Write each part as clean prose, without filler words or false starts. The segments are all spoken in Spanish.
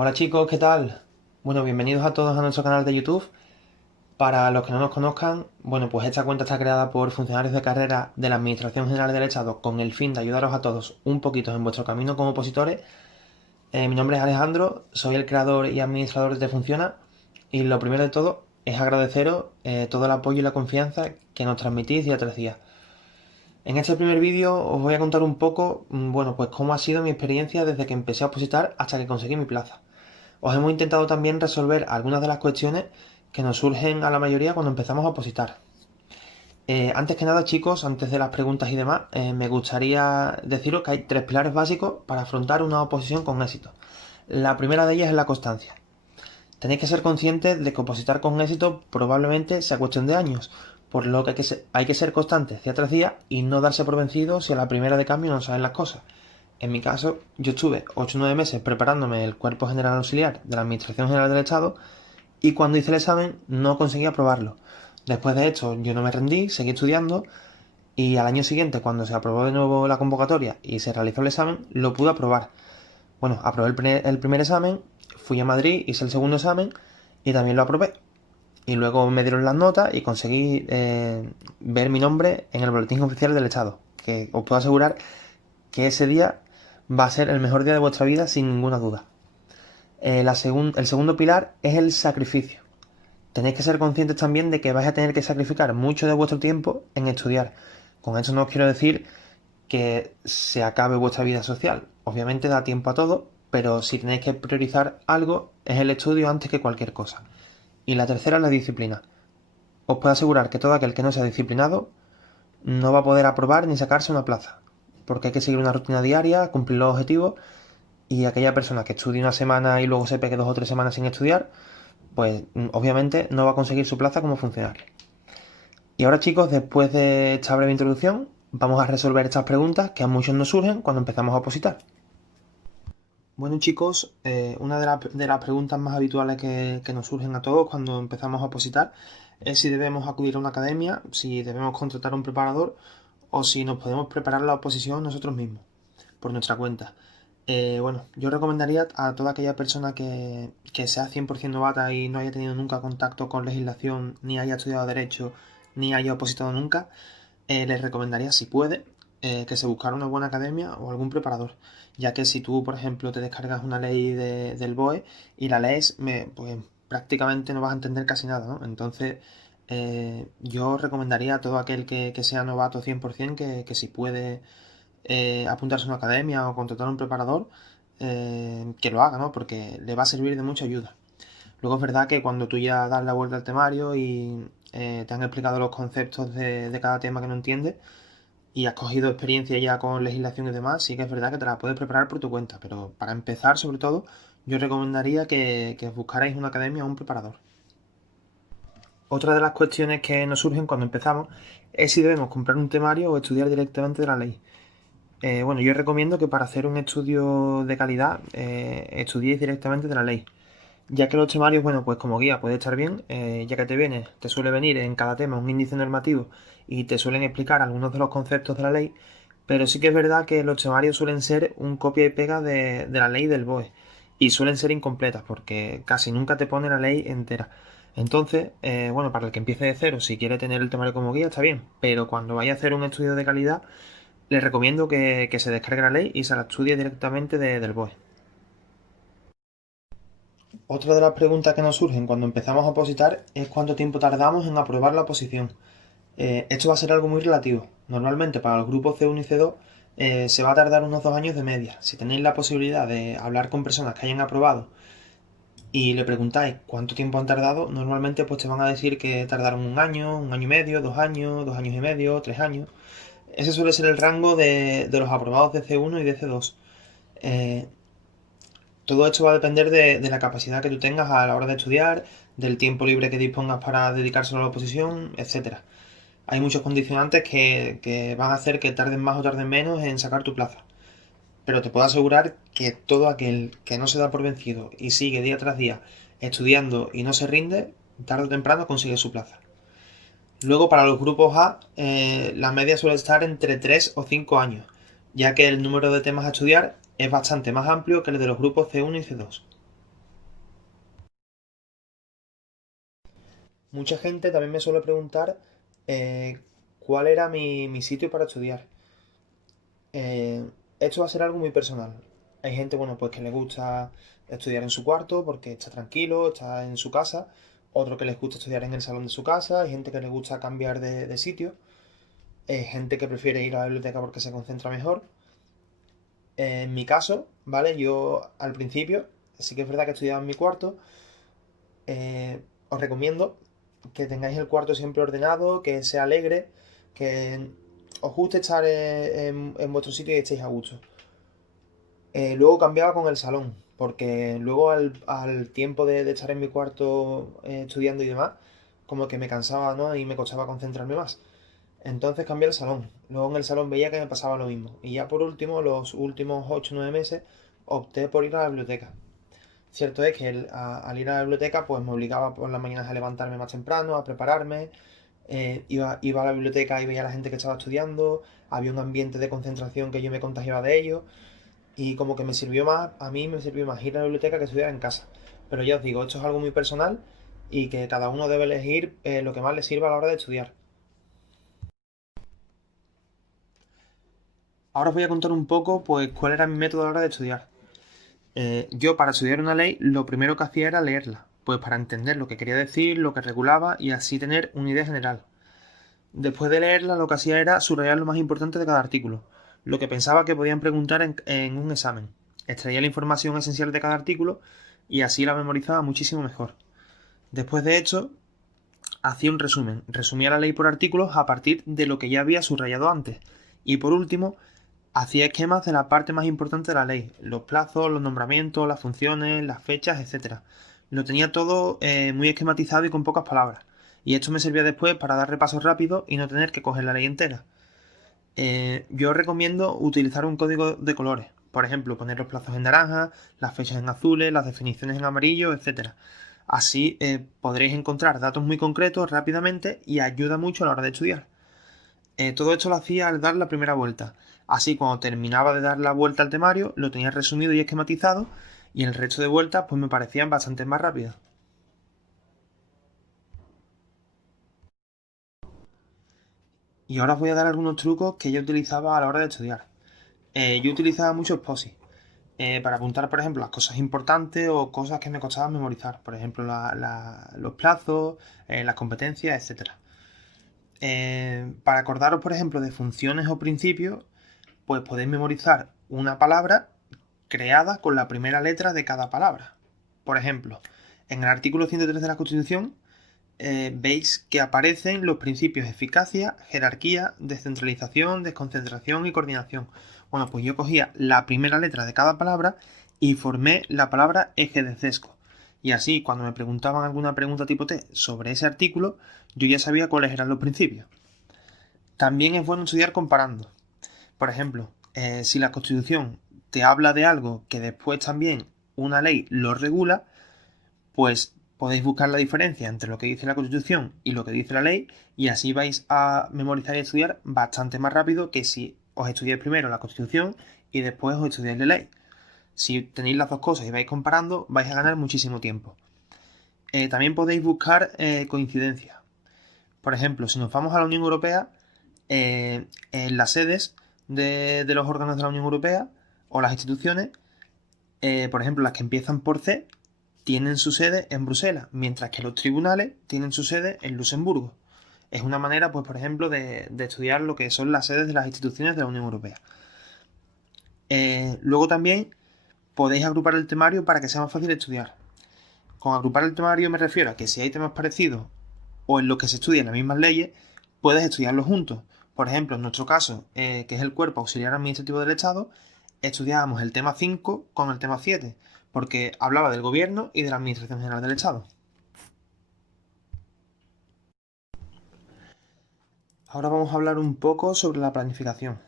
Hola chicos, ¿qué tal? Bueno, bienvenidos a todos a nuestro canal de YouTube. Para los que no nos conozcan, bueno, pues esta cuenta está creada por funcionarios de carrera de la Administración General del Estado con el fin de ayudaros a todos un poquito en vuestro camino como opositores. Mi nombre es Alejandro, soy el creador y administrador de Te Funciona y lo primero de todo es agradeceros todo el apoyo y la confianza que nos transmitís día tras día. En este primer vídeo os voy a contar un poco, bueno, pues cómo ha sido mi experiencia desde que empecé a opositar hasta que conseguí mi plaza. Os hemos intentado también resolver algunas de las cuestiones que nos surgen a la mayoría cuando empezamos a opositar. Antes que nada, chicos, antes de las preguntas y demás, me gustaría deciros que hay tres pilares básicos para afrontar una oposición con éxito. La primera de ellas es la constancia. Tenéis que ser conscientes de que opositar con éxito probablemente sea cuestión de años, por lo que hay que ser constantes día tras día y no darse por vencido si a la primera de cambio no salen las cosas. En mi caso, yo estuve 8 o 9 meses preparándome el Cuerpo General Auxiliar de la Administración General del Estado y cuando hice el examen no conseguí aprobarlo. Después de esto yo no me rendí, seguí estudiando y al año siguiente, cuando se aprobó de nuevo la convocatoria y se realizó el examen, lo pude aprobar. Bueno, aprobé el primer examen, fui a Madrid, hice el segundo examen y también lo aprobé. Y luego me dieron las notas y conseguí ver mi nombre en el Boletín Oficial del Estado. Que os puedo asegurar que ese día va a ser el mejor día de vuestra vida sin ninguna duda. El segundo pilar es el sacrificio. Tenéis que ser conscientes también de que vais a tener que sacrificar mucho de vuestro tiempo en estudiar. Con esto no os quiero decir que se acabe vuestra vida social. Obviamente da tiempo a todo, pero si tenéis que priorizar algo es el estudio antes que cualquier cosa. Y la tercera es la disciplina. Os puedo asegurar que todo aquel que no sea disciplinado no va a poder aprobar ni sacarse una plaza, porque hay que seguir una rutina diaria, cumplir los objetivos y aquella persona que estudie una semana y luego se pegue 2 o 3 semanas sin estudiar, pues obviamente no va a conseguir su plaza como funcionario. Y ahora chicos, después de esta breve introducción, vamos a resolver estas preguntas que a muchos nos surgen cuando empezamos a opositar. Bueno chicos, una de las preguntas más habituales que nos surgen a todos cuando empezamos a opositar es si debemos acudir a una academia, si debemos contratar un preparador o si nos podemos preparar la oposición nosotros mismos, por nuestra cuenta. Bueno, yo recomendaría a toda aquella persona que sea 100% novata y no haya tenido nunca contacto con legislación, ni haya estudiado derecho, ni haya opositado nunca, les recomendaría, si puede, que se buscara una buena academia o algún preparador. Ya que si tú, por ejemplo, te descargas una ley del BOE y la lees, pues prácticamente no vas a entender casi nada, ¿no? Entonces, yo recomendaría a todo aquel que sea novato 100% que si puede apuntarse a una academia o contratar a un preparador, que lo haga, ¿no? Porque le va a servir de mucha ayuda. Luego es verdad que cuando tú ya das la vuelta al temario y te han explicado los conceptos de cada tema que no entiendes y has cogido experiencia ya con legislación y demás, sí que es verdad que te la puedes preparar por tu cuenta, pero para empezar, sobre todo, yo recomendaría que buscarais una academia o un preparador. Otra de las cuestiones que nos surgen cuando empezamos es si debemos comprar un temario o estudiar directamente de la ley. Bueno, yo recomiendo que para hacer un estudio de calidad estudiéis directamente de la ley. Ya que los temarios, bueno, pues como guía puede estar bien, ya que te suele venir en cada tema un índice normativo y te suelen explicar algunos de los conceptos de la ley, pero sí que es verdad que los temarios suelen ser un copia y pega de la ley del BOE y suelen ser incompletas porque casi nunca te pone la ley entera. Entonces, bueno, para el que empiece de cero, si quiere tener el temario como guía, está bien, pero cuando vaya a hacer un estudio de calidad, les recomiendo que se descargue la ley y se la estudie directamente del BOE. Otra de las preguntas que nos surgen cuando empezamos a opositar es cuánto tiempo tardamos en aprobar la oposición. Esto va a ser algo muy relativo. Normalmente para los grupos C1 y C2 se va a tardar unos 2 años de media. Si tenéis la posibilidad de hablar con personas que hayan aprobado y le preguntáis cuánto tiempo han tardado, normalmente pues te van a decir que tardaron 1 año y medio, 2 años, 2 años y medio, 3 años. Ese suele ser el rango de los aprobados de C1 y de C2. Eh, Todo esto va a depender de la capacidad que tú tengas a la hora de estudiar, del tiempo libre que dispongas para dedicárselo a la oposición, etcétera. Hay muchos condicionantes que van a hacer que tarden más o tarden menos en sacar tu plaza. Pero te puedo asegurar que todo aquel que no se da por vencido y sigue día tras día estudiando y no se rinde, tarde o temprano consigue su plaza. Luego para los grupos A, la media suele estar entre 3 o 5 años, ya que el número de temas a estudiar es bastante más amplio que el de los grupos C1 y C2. Mucha gente también me suele preguntar cuál era mi sitio para estudiar. Eh, Esto va a ser algo muy personal. Hay gente, bueno, pues que le gusta estudiar en su cuarto porque está tranquilo, está en su casa. Otro que les gusta estudiar en el salón de su casa. Hay gente que le gusta cambiar de sitio. Gente que prefiere ir a la biblioteca porque se concentra mejor. En mi caso, ¿vale? Yo al principio, sí que es verdad que estudiaba en mi cuarto. Os recomiendo que tengáis el cuarto siempre ordenado, que sea alegre, que os guste estar en vuestro sitio y estéis a gusto. Luego cambiaba con el salón, porque luego al tiempo de estar en mi cuarto estudiando y demás, como que me cansaba, ¿no? Y me costaba concentrarme más. Entonces cambié el salón. Luego en el salón veía que me pasaba lo mismo. Y ya por último, los últimos 8 o 9 meses, opté por ir a la biblioteca. Cierto es que al ir a la biblioteca, pues me obligaba por las mañanas a levantarme más temprano, a prepararme. Iba a la biblioteca y veía a la gente que estaba estudiando. Había un ambiente de concentración que yo me contagiaba de ellos. Y como que me sirvió más, a mí me sirvió más ir a la biblioteca que estudiar en casa. Pero ya os digo, esto es algo muy personal y que cada uno debe elegir lo que más le sirva a la hora de estudiar. Ahora os voy a contar un poco, pues, cuál era mi método a la hora de estudiar. Yo, para estudiar una ley, lo primero que hacía era leerla, pues para entender lo que quería decir, lo que regulaba y así tener una idea general. Después de leerla, lo que hacía era subrayar lo más importante de cada artículo, lo que pensaba que podían preguntar en un examen. Extraía la información esencial de cada artículo y así la memorizaba muchísimo mejor. Después de esto, hacía un resumen. Resumía la ley por artículos a partir de lo que ya había subrayado antes. Y por último, hacía esquemas de la parte más importante de la ley, los plazos, los nombramientos, las funciones, las fechas, etcétera. Lo tenía todo muy esquematizado y con pocas palabras. Y esto me servía después para dar repasos rápidos y no tener que coger la ley entera. Yo recomiendo utilizar un código de colores. Por ejemplo, poner los plazos en naranja, las fechas en azules, las definiciones en amarillo, etcétera. Así podréis encontrar datos muy concretos rápidamente y ayuda mucho a la hora de estudiar. Todo esto lo hacía al dar la primera vuelta. Así, cuando terminaba de dar la vuelta al temario, lo tenía resumido y esquematizado, y el resto de vueltas pues me parecían bastante más rápidas. Y ahora os voy a dar algunos trucos que yo utilizaba a la hora de estudiar. Yo utilizaba muchos POSIT para apuntar, por ejemplo, las cosas importantes o cosas que me costaban memorizar. Por ejemplo, los plazos, las competencias, etcétera. Para acordaros, por ejemplo, de funciones o principios, pues podéis memorizar una palabra creada con la primera letra de cada palabra. Por ejemplo, en el artículo 103 de la Constitución veis que aparecen los principios eficacia, jerarquía, descentralización, desconcentración y coordinación. Bueno, pues yo cogía la primera letra de cada palabra y formé la palabra eje de sesgo. Y así, cuando me preguntaban alguna pregunta tipo T sobre ese artículo, yo ya sabía cuáles eran los principios. También es bueno estudiar comparando. Por ejemplo, si la Constitución te habla de algo que después también una ley lo regula, pues podéis buscar la diferencia entre lo que dice la Constitución y lo que dice la ley y así vais a memorizar y estudiar bastante más rápido que si os estudiáis primero la Constitución y después os estudiáis la ley. Si tenéis las dos cosas y vais comparando, vais a ganar muchísimo tiempo. También podéis buscar coincidencias. Por ejemplo, si nos vamos a la Unión Europea, en las sedes de los órganos de la Unión Europea o las instituciones, por ejemplo, las que empiezan por C, tienen su sede en Bruselas, mientras que los tribunales tienen su sede en Luxemburgo. Es una manera, pues, por ejemplo, de estudiar lo que son las sedes de las instituciones de la Unión Europea. Luego también podéis agrupar el temario para que sea más fácil estudiar. Con agrupar el temario me refiero a que si hay temas parecidos o en los que se estudian las mismas leyes, puedes estudiarlos juntos. Por ejemplo, en nuestro caso, que es el Cuerpo Auxiliar Administrativo del Estado, estudiábamos el tema 5 con el tema 7, porque hablaba del gobierno y de la Administración General del Estado. Ahora vamos a hablar un poco sobre la planificación.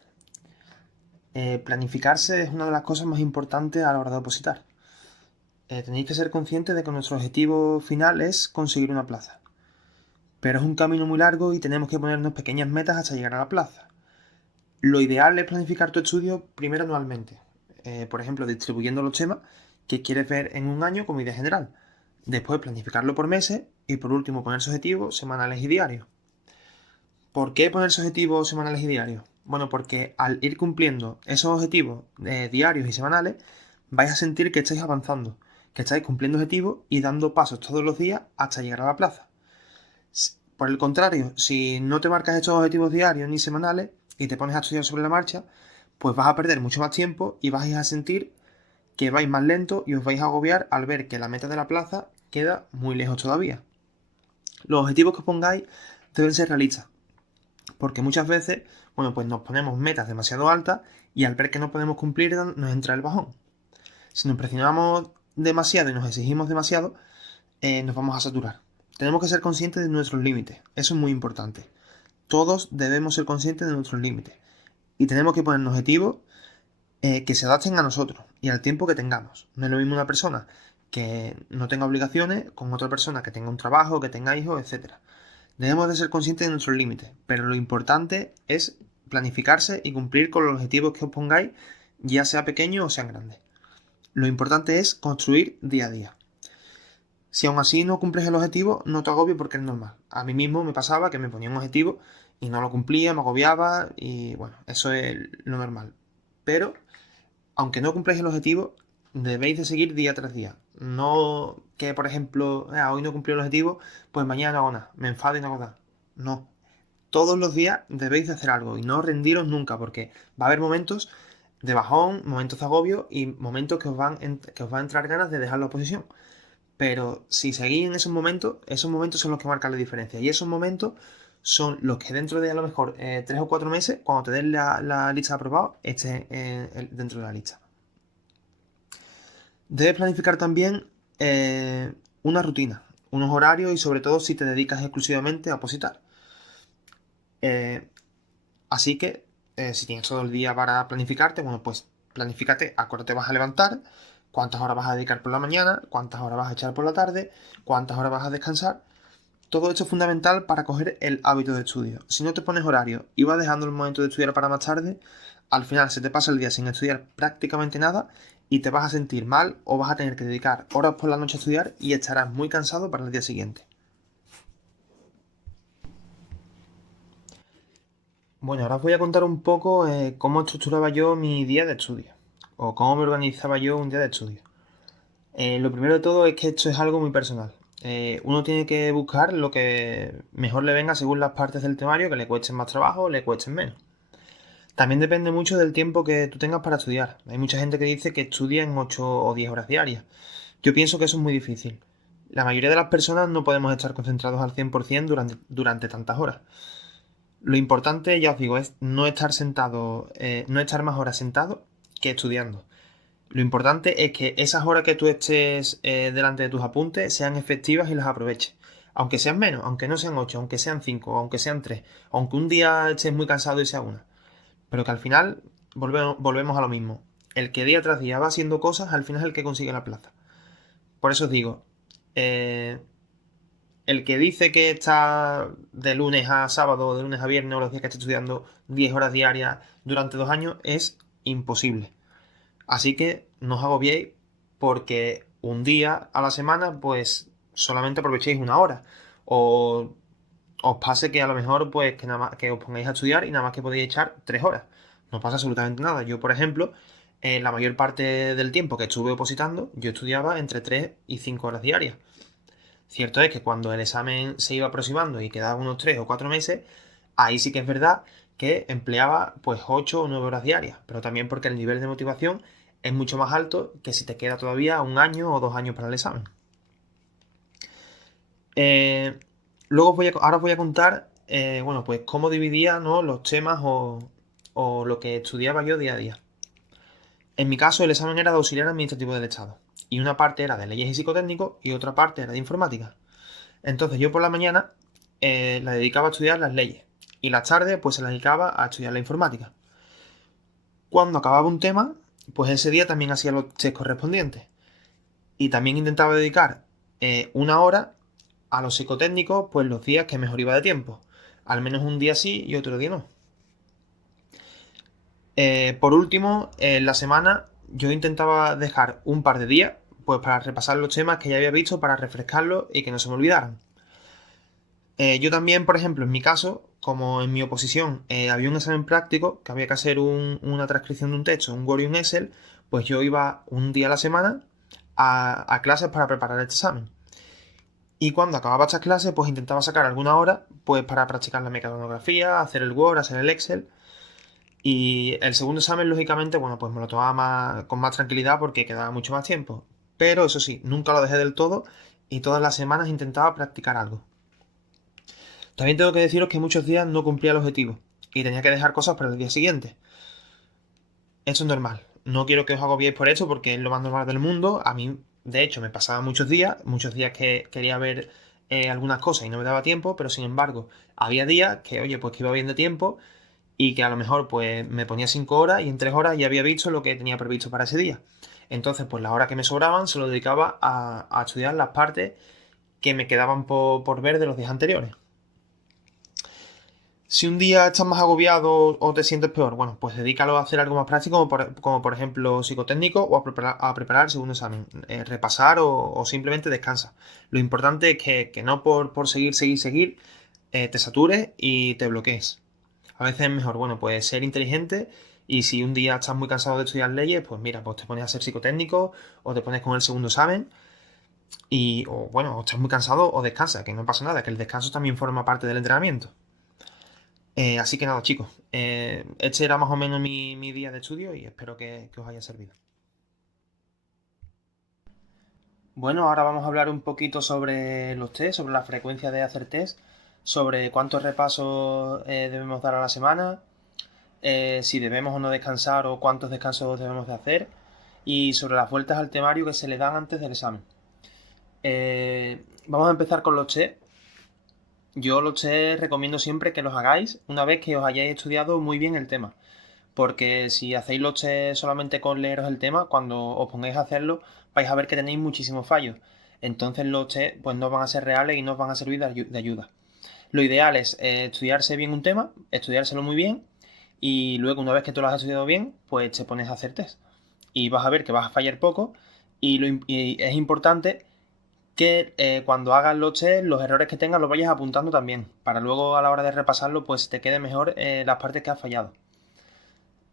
Planificarse es una de las cosas más importantes a la hora de opositar. Tenéis que ser conscientes de que nuestro objetivo final es conseguir una plaza. Pero es un camino muy largo y tenemos que ponernos pequeñas metas hasta llegar a la plaza. Lo ideal es planificar tu estudio primero anualmente. Por ejemplo, distribuyendo los temas que quieres ver en un año como idea general. Después planificarlo por meses y por último ponerse objetivos semanales y diarios. ¿Por qué ponerse objetivos semanales y diarios? Bueno, porque al ir cumpliendo esos objetivos diarios y semanales, vais a sentir que estáis avanzando, que estáis cumpliendo objetivos y dando pasos todos los días hasta llegar a la plaza. Por el contrario, si no te marcas estos objetivos diarios ni semanales y te pones a estudiar sobre la marcha, pues vas a perder mucho más tiempo y vais a sentir que vais más lento y os vais a agobiar al ver que la meta de la plaza queda muy lejos todavía. Los objetivos que os pongáis deben ser realistas, porque muchas veces, bueno, pues nos ponemos metas demasiado altas y al ver que no podemos cumplir nos entra el bajón. Si nos presionamos demasiado y nos exigimos demasiado, nos vamos a saturar. Tenemos que ser conscientes de nuestros límites, eso es muy importante. Todos debemos ser conscientes de nuestros límites y tenemos que ponernos objetivos que se adapten a nosotros y al tiempo que tengamos. No es lo mismo una persona que no tenga obligaciones con otra persona que tenga un trabajo, que tenga hijos, etc. Debemos de ser conscientes de nuestros límites, pero lo importante es planificarse y cumplir con los objetivos que os pongáis, ya sea pequeños o sean grandes. Lo importante es construir día a día. Si aún así no cumples el objetivo, no te agobies porque es normal. A mí mismo me pasaba que me ponía un objetivo y no lo cumplía, me agobiaba y bueno, eso es lo normal. Pero, aunque no cumpláis el objetivo, debéis de seguir día tras día. No que, por ejemplo, hoy no cumplí el objetivo, pues mañana no hago nada, me enfado y no hago nada. No. Todos los días debéis de hacer algo y no rendiros nunca porque va a haber momentos de bajón, momentos de agobio y momentos que os va a entrar ganas de dejar la oposición. Pero si seguís en esos momentos son los que marcan la diferencia. Y esos momentos son los que dentro de a lo mejor 3 o 4 meses, cuando te den la lista de aprobados, estés dentro de la lista. Debes planificar también una rutina, unos horarios y sobre todo si te dedicas exclusivamente a opositar. Así que si tienes todo el día para planificarte, bueno, pues planifícate a qué hora te vas a levantar, cuántas horas vas a dedicar por la mañana, cuántas horas vas a echar por la tarde, cuántas horas vas a descansar. Todo esto es fundamental para coger el hábito de estudio. Si no te pones horario y vas dejando el momento de estudiar para más tarde, al final se te pasa el día sin estudiar prácticamente nada y te vas a sentir mal o vas a tener que dedicar horas por la noche a estudiar y estarás muy cansado para el día siguiente. Bueno, ahora os voy a contar un poco cómo estructuraba yo mi día de estudio o cómo me organizaba yo un día de estudio. Lo primero de todo es que esto es algo muy personal. Uno tiene que buscar lo que mejor le venga según las partes del temario, que le cuesten más trabajo o le cuesten menos. También depende mucho del tiempo que tú tengas para estudiar. Hay mucha gente que dice que estudia en 8 o 10 horas diarias. Yo pienso que eso es muy difícil. La mayoría de las personas no podemos estar concentrados al 100% durante tantas horas. Lo importante, ya os digo, es no estar sentado, no estar más horas sentado que estudiando. Lo importante es que esas horas que tú estés delante de tus apuntes sean efectivas y las aproveches. Aunque sean menos, aunque no sean 8, aunque sean 5, aunque sean 3, aunque un día estés muy cansado y sea una. Pero que al final volvemos a lo mismo. El que día tras día va haciendo cosas, al final es el que consigue la plaza. Por eso os digo, eh, el que dice que está de lunes a sábado o de lunes a viernes o los días que esté estudiando 10 horas diarias durante 2 años es imposible. Así que no os agobiéis porque un día a la semana pues solamente aprovechéis una hora. O os pase que a lo mejor pues que, nada más, que os pongáis a estudiar y nada más que podéis echar 3 horas. No pasa absolutamente nada. Yo, por ejemplo, la mayor parte del tiempo que estuve opositando, yo estudiaba entre 3 y 5 horas diarias. Cierto es que cuando el examen se iba aproximando y quedaban unos 3 o 4 meses, ahí sí que es verdad que empleaba pues 8 o 9 horas diarias, pero también porque el nivel de motivación es mucho más alto que si te queda todavía 1 año o 2 años para el examen. Eh, Luego ahora os voy a contar, bueno, pues cómo dividía, ¿no?, los temas o lo que estudiaba yo día a día. En mi caso, el examen era de auxiliar administrativo del Estado. Y una parte era de leyes y psicotécnicos y otra parte era de informática. Entonces yo por la mañana la dedicaba a estudiar las leyes. Y las tardes pues se las dedicaba a estudiar la informática. Cuando acababa un tema, pues ese día también hacía los test correspondientes. Y también intentaba dedicar 1 hora a los psicotécnicos, pues los días que mejor iba de tiempo. Al menos un día sí y otro día no. Por último, en la semana yo intentaba dejar un par de días, pues para repasar los temas que ya había visto, para refrescarlos y que no se me olvidaran. Yo también, por ejemplo, en mi caso, como en mi oposición había un examen práctico, que había que hacer una transcripción de un texto, un Word y un Excel, pues yo iba un día a la semana a clases para preparar este examen. Y cuando acababa estas clases, pues intentaba sacar alguna hora pues para practicar la mecanografía, hacer el Word, hacer el Excel. Y el segundo examen, lógicamente, bueno, pues me lo tomaba con más tranquilidad porque quedaba mucho más tiempo. Pero eso sí, nunca lo dejé del todo y todas las semanas intentaba practicar algo. También tengo que deciros que muchos días no cumplía el objetivo y tenía que dejar cosas para el día siguiente. Esto es normal. No quiero que os agobiéis por esto porque es lo más normal del mundo. A mí, de hecho, me pasaba muchos días que quería ver algunas cosas y no me daba tiempo, pero sin embargo, había días que, oye, pues que iba bien de tiempo y que a lo mejor pues me ponía 5 horas y en 3 horas ya había visto lo que tenía previsto para ese día. Entonces, pues las horas que me sobraban se lo dedicaba a estudiar las partes que me quedaban por ver de los días anteriores. Si un día estás más agobiado o te sientes peor, bueno, pues dedícalo a hacer algo más práctico, como por ejemplo psicotécnico o a preparar el segundo examen, repasar o simplemente descansa. Lo importante es que no por seguir, te satures y te bloquees. A veces es mejor, bueno, pues ser inteligente y si un día estás muy cansado de estudiar leyes, pues mira, pues te pones a ser psicotécnico o te pones con el segundo examen o bueno, o estás muy cansado o descansa, que no pasa nada, que el descanso también forma parte del entrenamiento. Así que nada, chicos, este era más o menos mi día de estudio y espero que os haya servido. Bueno, ahora vamos a hablar un poquito sobre los test, sobre la frecuencia de hacer test, sobre cuántos repasos debemos dar a la semana, si debemos o no descansar o cuántos descansos debemos de hacer y sobre las vueltas al temario que se le dan antes del examen. Vamos a empezar con los test. Yo los test recomiendo siempre que los hagáis una vez que os hayáis estudiado muy bien el tema. Porque si hacéis los test solamente con leeros el tema, cuando os pongáis a hacerlo, vais a ver que tenéis muchísimos fallos. Entonces los test pues no van a ser reales y no os van a servir de ayuda. Lo ideal es estudiarse bien un tema, estudiárselo muy bien, y luego una vez que tú lo has estudiado bien, pues te pones a hacer test. Y vas a ver que vas a fallar poco, y es importante que cuando hagas los test, los errores que tengas los vayas apuntando también, para luego a la hora de repasarlo, pues te quede mejor las partes que has fallado.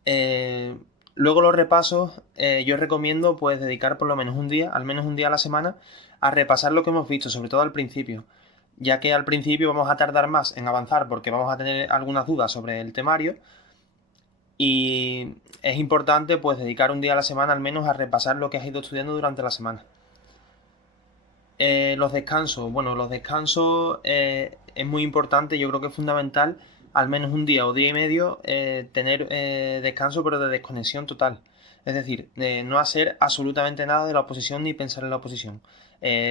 Eh, Luego los repasos, yo recomiendo pues dedicar por lo menos un día, al menos un día a la semana, a repasar lo que hemos visto, sobre todo al principio, ya que al principio vamos a tardar más en avanzar porque vamos a tener algunas dudas sobre el temario y es importante pues dedicar un día a la semana al menos a repasar lo que has ido estudiando durante la semana. Los descansos, bueno, los descansos es muy importante, yo creo que es fundamental al menos un día o día y medio tener descanso pero de desconexión total. Es decir, de no hacer absolutamente nada de la oposición ni pensar en la oposición.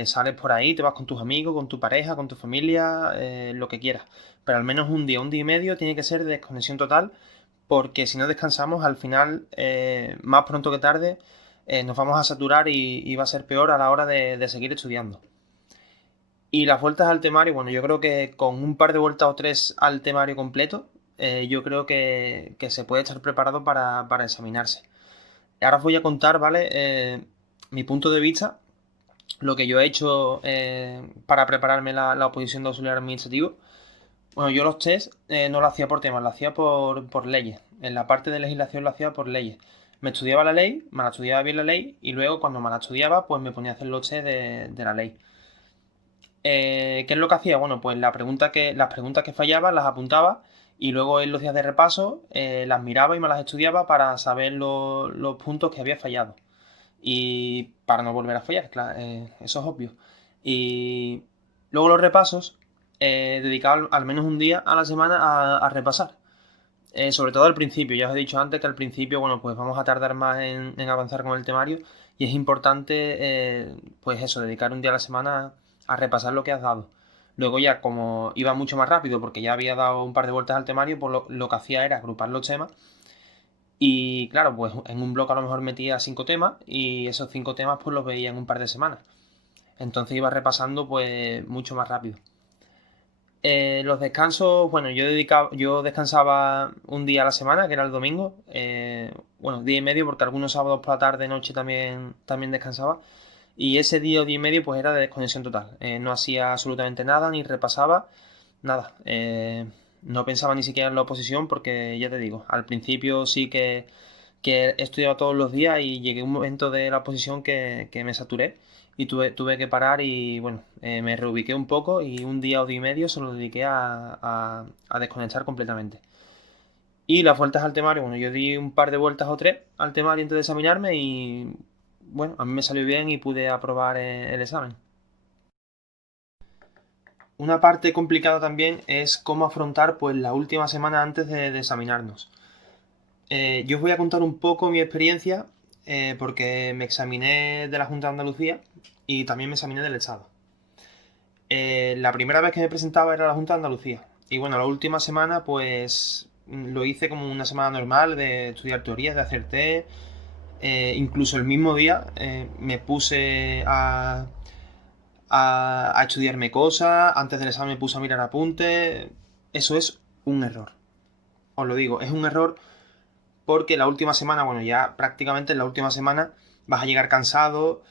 Sales por ahí, te vas con tus amigos, con tu pareja, con tu familia, lo que quieras. Pero al menos un día y medio tiene que ser de desconexión total porque si no descansamos al final, más pronto que tarde, nos vamos a saturar y va a ser peor a la hora de seguir estudiando. Y las vueltas al temario, bueno, yo creo que con un par de vueltas o tres al temario completo, yo creo que se puede estar preparado para examinarse. Ahora os voy a contar, ¿vale? Mi punto de vista, lo que yo he hecho para prepararme la oposición de auxiliar administrativo. Bueno, yo los test no lo hacía por temas, lo hacía por leyes. En la parte de legislación lo hacía por leyes. Me estudiaba la ley, me la estudiaba bien la ley y luego cuando me la estudiaba pues me ponía a hacer los test de la ley. ¿Qué es lo que hacía? Bueno, pues las preguntas que fallaba las apuntaba y luego en los días de repaso las miraba y me las estudiaba para saber los puntos que había fallado y para no volver a fallar, claro, eso es obvio. Y luego los repasos, dedicaba al menos un día a la semana a repasar. Sobre todo al principio, ya os he dicho antes que al principio, bueno, pues vamos a tardar más en avanzar con el temario y es importante, pues eso, dedicar un día a la semana a repasar lo que has dado. Luego ya, como iba mucho más rápido porque ya había dado un par de vueltas al temario, pues lo que hacía era agrupar los temas y claro, pues en un bloque a lo mejor metía 5 temas y esos 5 temas pues los veía en un par de semanas. Entonces iba repasando pues mucho más rápido. Los descansos, bueno, yo descansaba un día a la semana, que era el domingo. Bueno, día y medio, porque algunos sábados por la tarde, noche también descansaba. Y ese día o día y medio pues era de desconexión total. No hacía absolutamente nada, ni repasaba, nada. No pensaba ni siquiera en la oposición porque, ya te digo, al principio sí que he estudiado todos los días y llegué a un momento de la oposición que me saturé y tuve que parar y bueno, me reubiqué un poco y un día o día y medio se lo dediqué a desconectar completamente. Y las vueltas al temario, bueno, yo di un par de vueltas o tres al temario antes de examinarme y bueno, a mí me salió bien y pude aprobar el examen. Una parte complicada también es cómo afrontar pues la última semana antes de examinarnos. Yo os voy a contar un poco mi experiencia porque me examiné de la Junta de Andalucía y también me examiné del Estado. La primera vez que me presentaba era la Junta de Andalucía y bueno, la última semana pues lo hice como una semana normal de estudiar teorías, de hacer test. Incluso el mismo día me puse a estudiarme cosas, antes del examen me puse a mirar apuntes. Eso es un error. Os lo digo, es un error porque la última semana, bueno, ya prácticamente en la última semana vas a llegar cansado,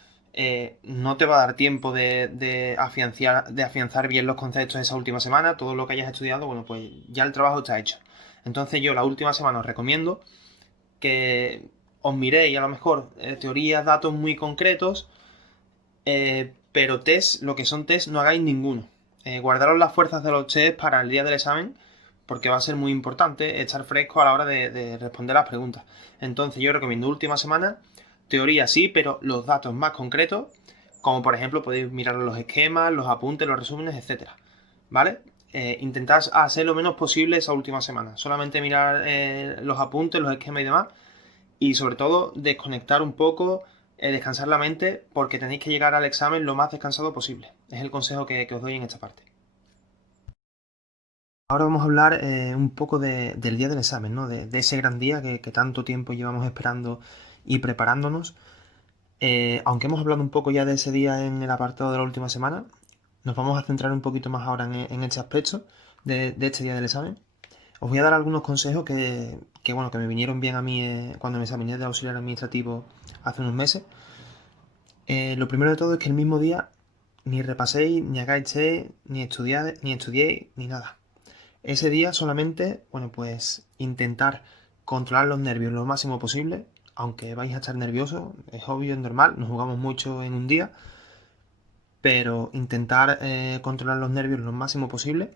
no te va a dar tiempo de afianzar bien los conceptos esa última semana, todo lo que hayas estudiado, bueno, pues ya el trabajo está hecho. Entonces yo la última semana os recomiendo que os miréis a lo mejor teorías, datos muy concretos, pero test, lo que son test, no hagáis ninguno. Guardaros las fuerzas de los test para el día del examen, porque va a ser muy importante estar fresco a la hora de responder las preguntas. Entonces yo recomiendo última semana, teoría sí, pero los datos más concretos, como por ejemplo podéis mirar los esquemas, los apuntes, los resúmenes, etcétera. ¿Vale? Intentad hacer lo menos posible esa última semana. Solamente mirar los apuntes, los esquemas y demás, y sobre todo desconectar un poco, descansar la mente, porque tenéis que llegar al examen lo más descansado posible. Es el consejo que os doy en esta parte. Ahora vamos a hablar un poco del día del examen, ¿no? De ese gran día que tanto tiempo llevamos esperando y preparándonos. Aunque hemos hablado un poco ya de ese día en el apartado de la última semana, nos vamos a centrar un poquito más ahora en este aspecto de este día del examen. Os voy a dar algunos consejos bueno, que me vinieron bien a mí cuando me examiné de auxiliar administrativo hace unos meses. Lo primero de todo es que el mismo día ni repaséis, ni hagáis test, ni estudiéis, ni nada. Ese día solamente, bueno, pues intentar controlar los nervios lo máximo posible, aunque vais a estar nerviosos, es obvio, es normal, nos jugamos mucho en un día, pero intentar controlar los nervios lo máximo posible,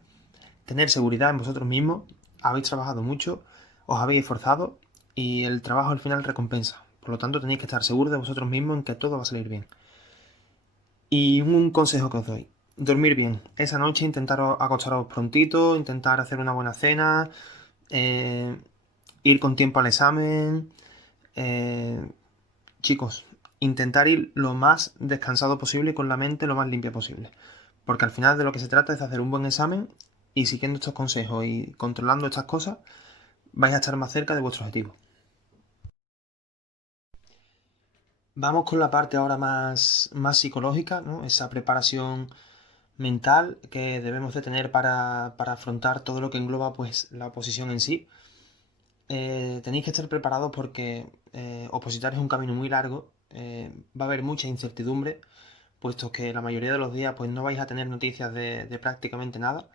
tener seguridad en vosotros mismos, habéis trabajado mucho, os habéis esforzado y el trabajo al final recompensa. Por lo tanto, tenéis que estar seguros de vosotros mismos en que todo va a salir bien. Y un consejo que os doy, dormir bien. Esa noche intentar acostaros prontito, intentar hacer una buena cena, eh, ir con tiempo al examen. eh, Chicos, intentar ir lo más descansado posible y con la mente lo más limpia posible. Porque al final de lo que se trata es de hacer un buen examen y siguiendo estos consejos y controlando estas cosas, vais a estar más cerca de vuestro objetivo. Vamos con la parte ahora más psicológica, ¿no? Esa preparación mental que debemos de tener para afrontar todo lo que engloba pues la oposición en sí. Tenéis que estar preparados porque opositar es un camino muy largo, va a haber mucha incertidumbre, puesto que la mayoría de los días pues no vais a tener noticias de prácticamente nada.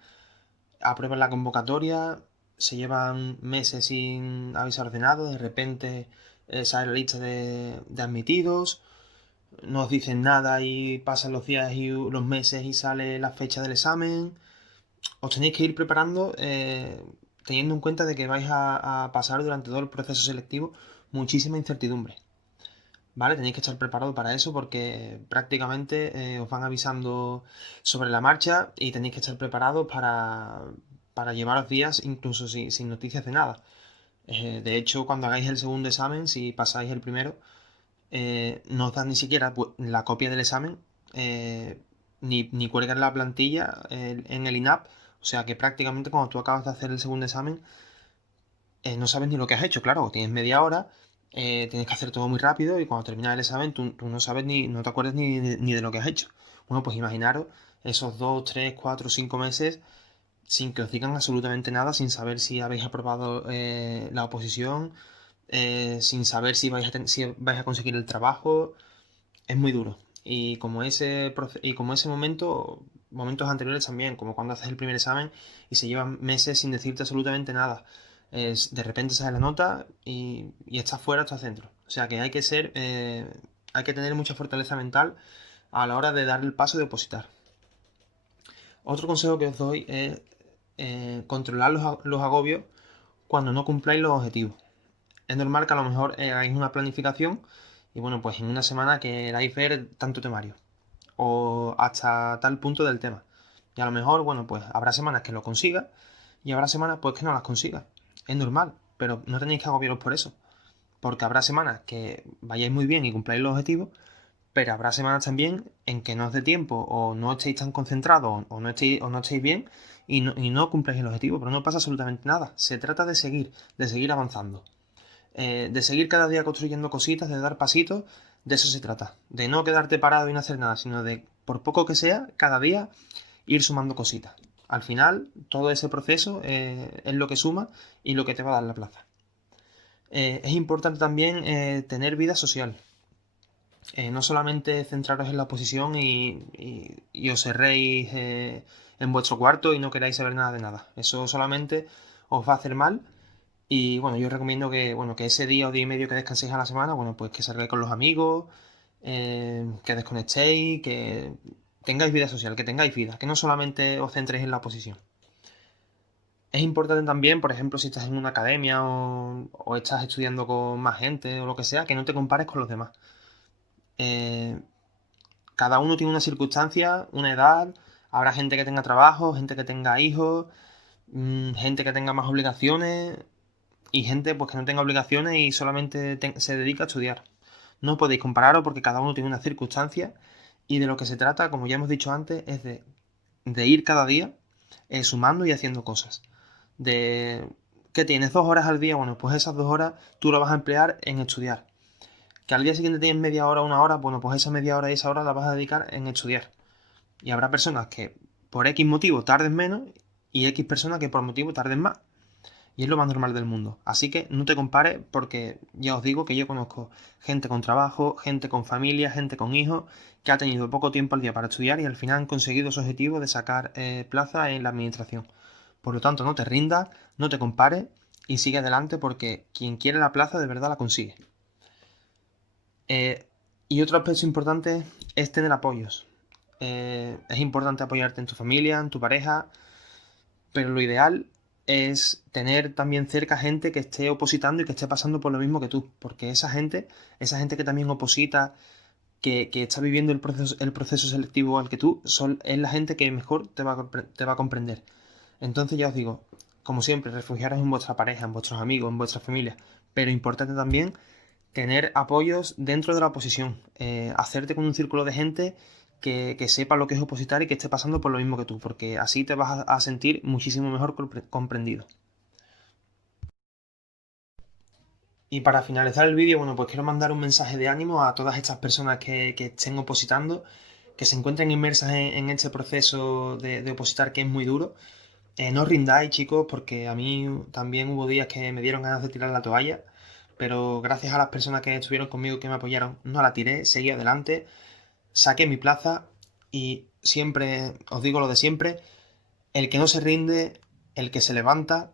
Aprueban la convocatoria, se llevan meses sin avisar de nada, de repente sale la lista de admitidos, no os dicen nada y pasan los días y los meses y sale la fecha del examen. Os tenéis que ir preparando teniendo en cuenta de que vais a pasar durante todo el proceso selectivo muchísima incertidumbre. ¿Vale? Tenéis que estar preparados para eso porque prácticamente os van avisando sobre la marcha y tenéis que estar preparados para llevaros días incluso sin noticias de nada. De hecho, cuando hagáis el segundo examen, si pasáis el primero, no os dan ni siquiera la copia del examen, ni cuelgan la plantilla en el INAP. O sea que prácticamente cuando tú acabas de hacer el segundo examen, no sabes ni lo que has hecho, claro, tienes media hora, tienes que hacer todo muy rápido y cuando terminas el examen tú no sabes no te acuerdas ni de lo que has hecho. Bueno, pues imaginaros esos 2, 3, 4, 5 meses sin que os digan absolutamente nada, sin saber si habéis aprobado la oposición, sin saber si vais a conseguir el trabajo. Es muy duro. y como ese momento, momentos anteriores también, como cuando haces el primer examen y se llevan meses sin decirte absolutamente nada. De repente sale la nota y estás fuera, estás dentro. O sea que hay que tener mucha fortaleza mental a la hora de dar el paso de opositar. Otro consejo que os doy es controlar los agobios cuando no cumpláis los objetivos. Es normal que a lo mejor hagáis una planificación y bueno, pues en una semana queráis ver tanto temario o hasta tal punto del tema. Y a lo mejor, bueno, pues habrá semanas que lo consiga y habrá semanas pues que no las consiga. Es normal, pero no tenéis que agobiaros por eso. Porque habrá semanas que vayáis muy bien y cumpláis los objetivos, pero habrá semanas también en que no os dé tiempo o no estéis tan concentrados o no estéis bien y no cumpláis el objetivo, pero no pasa absolutamente nada. Se trata de seguir avanzando. De seguir cada día construyendo cositas, de dar pasitos, de eso se trata. De no quedarte parado y no hacer nada, sino de, por poco que sea, cada día ir sumando cositas. Al final, todo ese proceso es lo que suma y lo que te va a dar la plaza. Es importante también tener vida social. No solamente centraros en la oposición y os cerréis en vuestro cuarto y no queráis saber nada de nada. Eso solamente os va a hacer mal. Y bueno, yo os recomiendo que ese día o día y medio que descanséis a la semana, bueno, pues que salgáis con los amigos, que desconectéis, que tengáis vida social, que tengáis vida, que no solamente os centréis en la oposición. Es importante también, por ejemplo, si estás en una academia o estás estudiando con más gente o lo que sea, que no te compares con los demás. Eh, Cada uno tiene una circunstancia, una edad, habrá gente que tenga trabajo, gente que tenga hijos, gente que tenga más obligaciones y gente pues que no tenga obligaciones y solamente se dedica a estudiar. No podéis compararos porque cada uno tiene una circunstancia y de lo que se trata, como ya hemos dicho antes, es de ir cada día sumando y haciendo cosas. De que tienes 2 horas al día, bueno, pues esas 2 horas tú las vas a emplear en estudiar. Que al día siguiente tienes media hora, una hora, bueno, pues esa media hora y esa hora la vas a dedicar en estudiar. Y habrá personas que por X motivo tarden menos y X personas que por motivo tarden más. Y es lo más normal del mundo. Así que no te compares porque ya os digo que yo conozco gente con trabajo, gente con familia, gente con hijos, que ha tenido poco tiempo al día para estudiar y al final han conseguido su objetivo de sacar plaza en la administración. Por lo tanto, no te rindas, no te compares y sigue adelante porque quien quiere la plaza de verdad la consigue. Y otro aspecto importante es tener apoyos. Es importante apoyarte en tu familia, en tu pareja, pero lo ideal es tener también cerca gente que esté opositando y que esté pasando por lo mismo que tú, porque esa gente que también oposita, que está viviendo el proceso selectivo al que tú, es la gente que mejor te va a comprender. Entonces ya os digo, como siempre, refugiaros en vuestra pareja, en vuestros amigos, en vuestra familia, pero importante también tener apoyos dentro de la oposición, hacerte con un círculo de gente que sepa lo que es opositar y que esté pasando por lo mismo que tú, porque así te vas a sentir muchísimo mejor comprendido. Y para finalizar el vídeo, bueno, pues quiero mandar un mensaje de ánimo a todas estas personas que estén opositando, que se encuentren inmersas en este proceso de opositar que es muy duro. No os rindáis, chicos, porque a mí también hubo días que me dieron ganas de tirar la toalla, pero gracias a las personas que estuvieron conmigo, que me apoyaron, no la tiré, seguí adelante, saqué mi plaza y siempre, os digo lo de siempre, el que no se rinde, el que se levanta,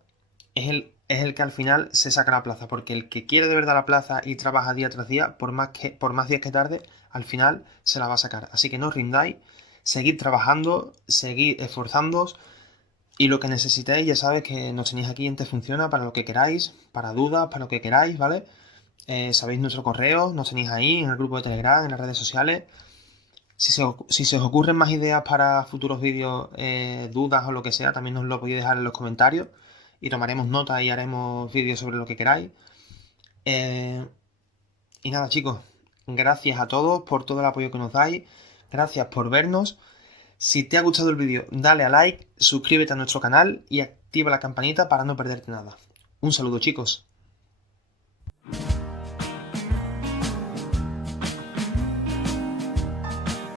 es el que al final se saca la plaza, porque el que quiere de verdad la plaza y trabaja día tras día, por más días que tarde, al final se la va a sacar. Así que no os rindáis, seguid trabajando, seguid esforzándoos y lo que necesitéis, ya sabes que nos tenéis aquí en Te Funciona para lo que queráis, para dudas, para lo que queráis, ¿vale? Sabéis nuestro correo, nos tenéis ahí en el grupo de Telegram, en las redes sociales. Si se os ocurren más ideas para futuros vídeos, dudas o lo que sea, también nos lo podéis dejar en los comentarios y tomaremos nota y haremos vídeos sobre lo que queráis. Eh, y nada, chicos, gracias a todos por todo el apoyo que nos dais, gracias por vernos. Si te ha gustado el vídeo, dale a like, suscríbete a nuestro canal y activa la campanita para no perderte nada. Un saludo, chicos.